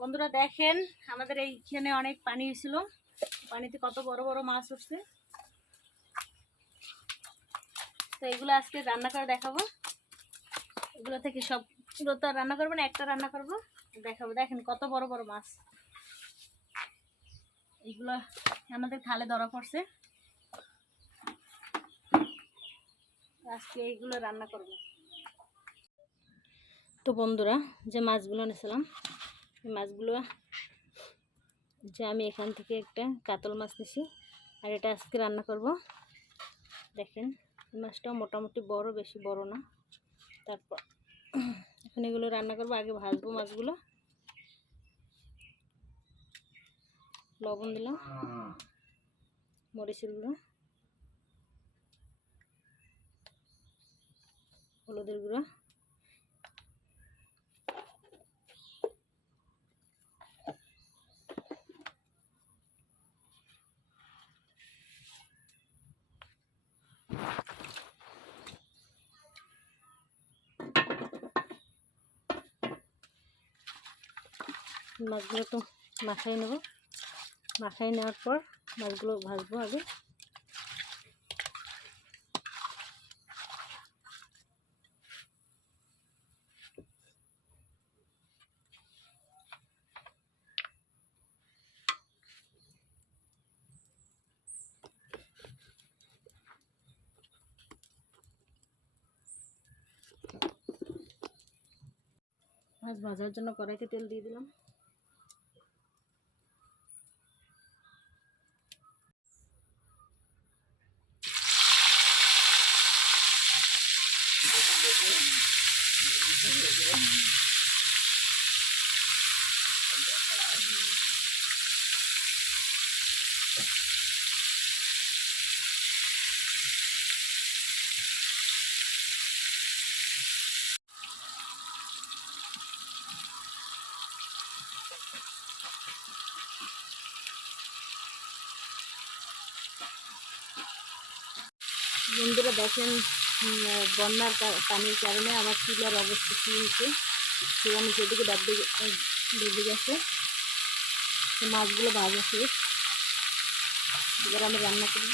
বন্ধুরা দেখেন, আমাদের এইখানে অনেক পানি হয়েছিল। পানিতে কত বড় বড় মাছ উঠছে। তো এগুলো আজকে রান্না করে দেখাবো। এগুলো থেকে সব পুরো তো রান্না করব না, একটা রান্না করব। দেখাবো, দেখেন কত বড় বড় মাছ। এগুলো আমাদের খালে ধরা পড়ছে। আজকে এইগুলো রান্না করব। তো বন্ধুরা, যে মাছগুলো নিয়েছিলাম এই মাছগুলো যে আমি এখান থেকে একটা কাতল মাছ নিছি, আর এটা আজকে রান্না করব। দেখেন, এই মাছটাও মোটামুটি বড়, বেশি বড় না। তারপর এখন এগুলো রান্না করব, আগে ভাজবো মাছগুলো। লবণ দিলাম, মরিচের গুঁড়ো, হলুদের গুঁড়ো। মাছগুলো তো মাখাই নেব। মাখাই নেওয়ার পর মাছগুলো ভাজবো আগে। মাছ ভাজার জন্য কড়াইতে তেল দিয়ে দিলাম। বন্ধুরা দেখেন উম, বন্যার পানির কারণে আমার চুলার অবস্থা কী হয়েছে চুলা নিচের দিকে ডাববে ডুবে গেছে। তো মাছগুলো ভাজা শেষ। এবার আমি রান্না করব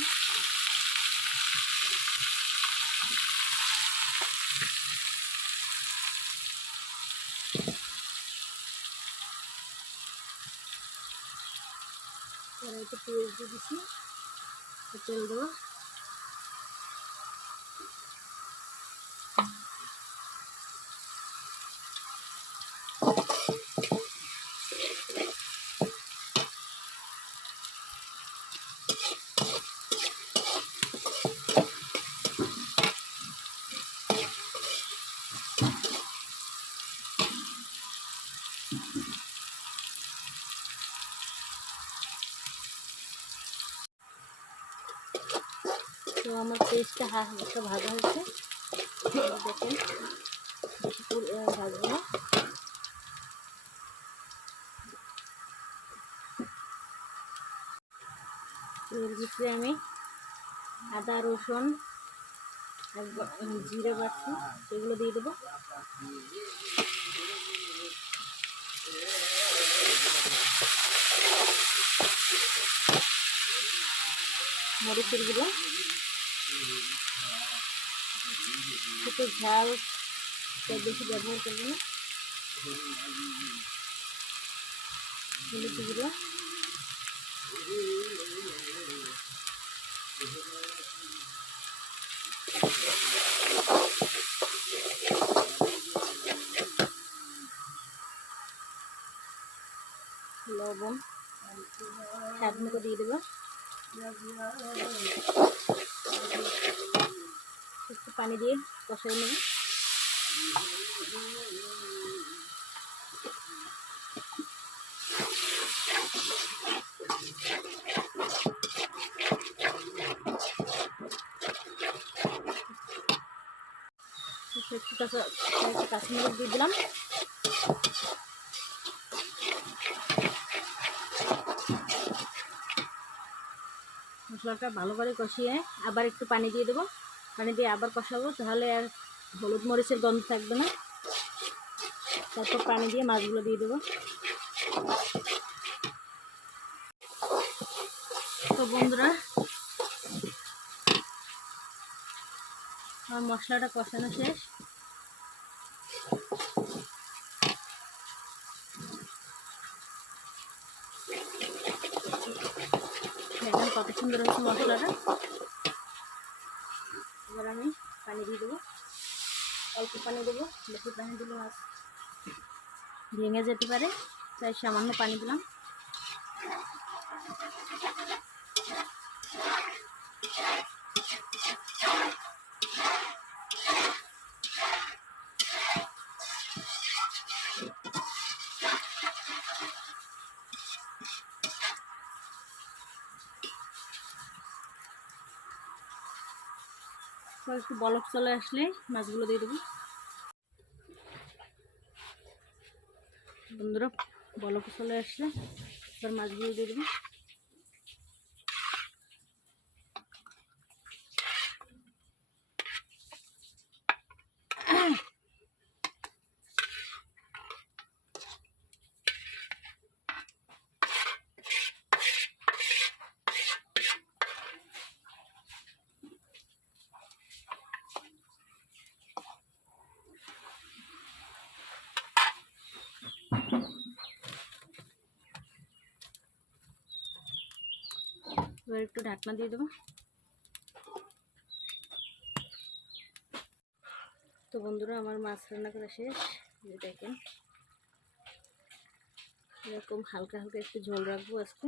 কড়াইতে পেঁয়াজ দিয়ে দিচ্ছি, তেল দেবো তো আমার পেস্টটা হা হালকা ভাজা হয়েছে। দেখেন ভাজবো না এর ভিতরে আমি আদা, রসুন জিরে বাড়ছি সেগুলো দিয়ে দেবো। মরিচের গুঁড়ো। একটু ঝাল তার বেশি ব্যবহার করব না হলুদ গুঁড়ো লবণ স্বাদ মতো দিয়ে দেবো একটু পানি দিয়ে কষাই নেব। একটু কাঁচা কাঁচামরিচ দিয়ে দিলাম। মশলাটা ভালো করে কষিয়ে আবার একটু পানি দিয়ে দেবো। পানি দিয়ে আবার কষাবো, তাহলে আর হলুদ মরিচের গন্ধ থাকবে না। তারপর পানি দিয়ে মাছগুলো দিয়ে দেবো। তো বন্ধুরা, আমার মশলাটা কষানো শেষ। কত সুন্দর হয়েছে মশলাটা। এবার আমি পানি দিয়ে দেবো। অল্প পানি দেবো, বেশি পানি দিলে মাছ ভেঙে যেতে পারে, তাই সামান্য পানি দিলাম। একটু বলক চলে আসলে মাছগুলো দিয়ে দেবো। বন্ধুরা, বলক চলে আসলে, এবার মাছগুলো দিয়ে দেবো। এবার একটু ঢাকনা দিয়ে দেবো। তো বন্ধুরা, আমার মাছ রান্না করা শেষ। দেখেন, এরকম হালকা হালকা একটু ঝোল রাখব আজকে।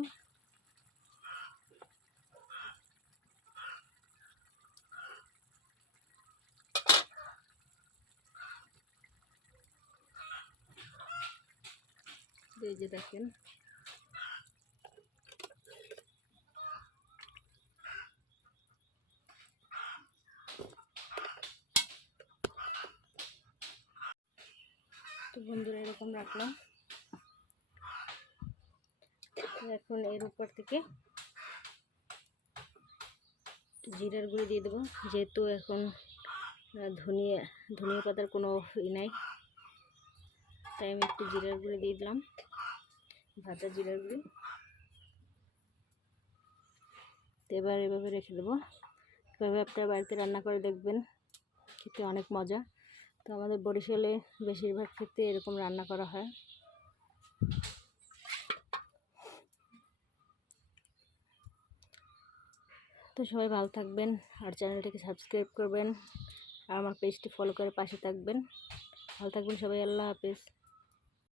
এই যে দেখেন। তো বন্ধুরা, এরকম রাখলাম। এখন এর উপর থেকে জিরার গুঁড়ি দিয়ে দেবো। যেহেতু এখন ধনিয়া ধনিয়া পাতার কোনো নাই, তাই আমি একটু জিরার গুঁড়ি দিয়ে দিলাম। ভাজা জিরার এবার এভাবে রেখে দেবো। এভাবে আপনারা বাড়িতে রান্না করে দেখবেন, খেতে অনেক মজা। তো আমাদের বরিশালে বেশিরভাগ ক্ষেত্রে এরকম রান্না করা হয়। তো সবাই ভালো থাকবেন, আর চ্যানেলটিকে সাবস্ক্রাইব করবেন, আর আমার পেজটি ফলো করে পাশে থাকবেন। ভালো থাকবেন সবাই, আল্লাহ হাফেজ।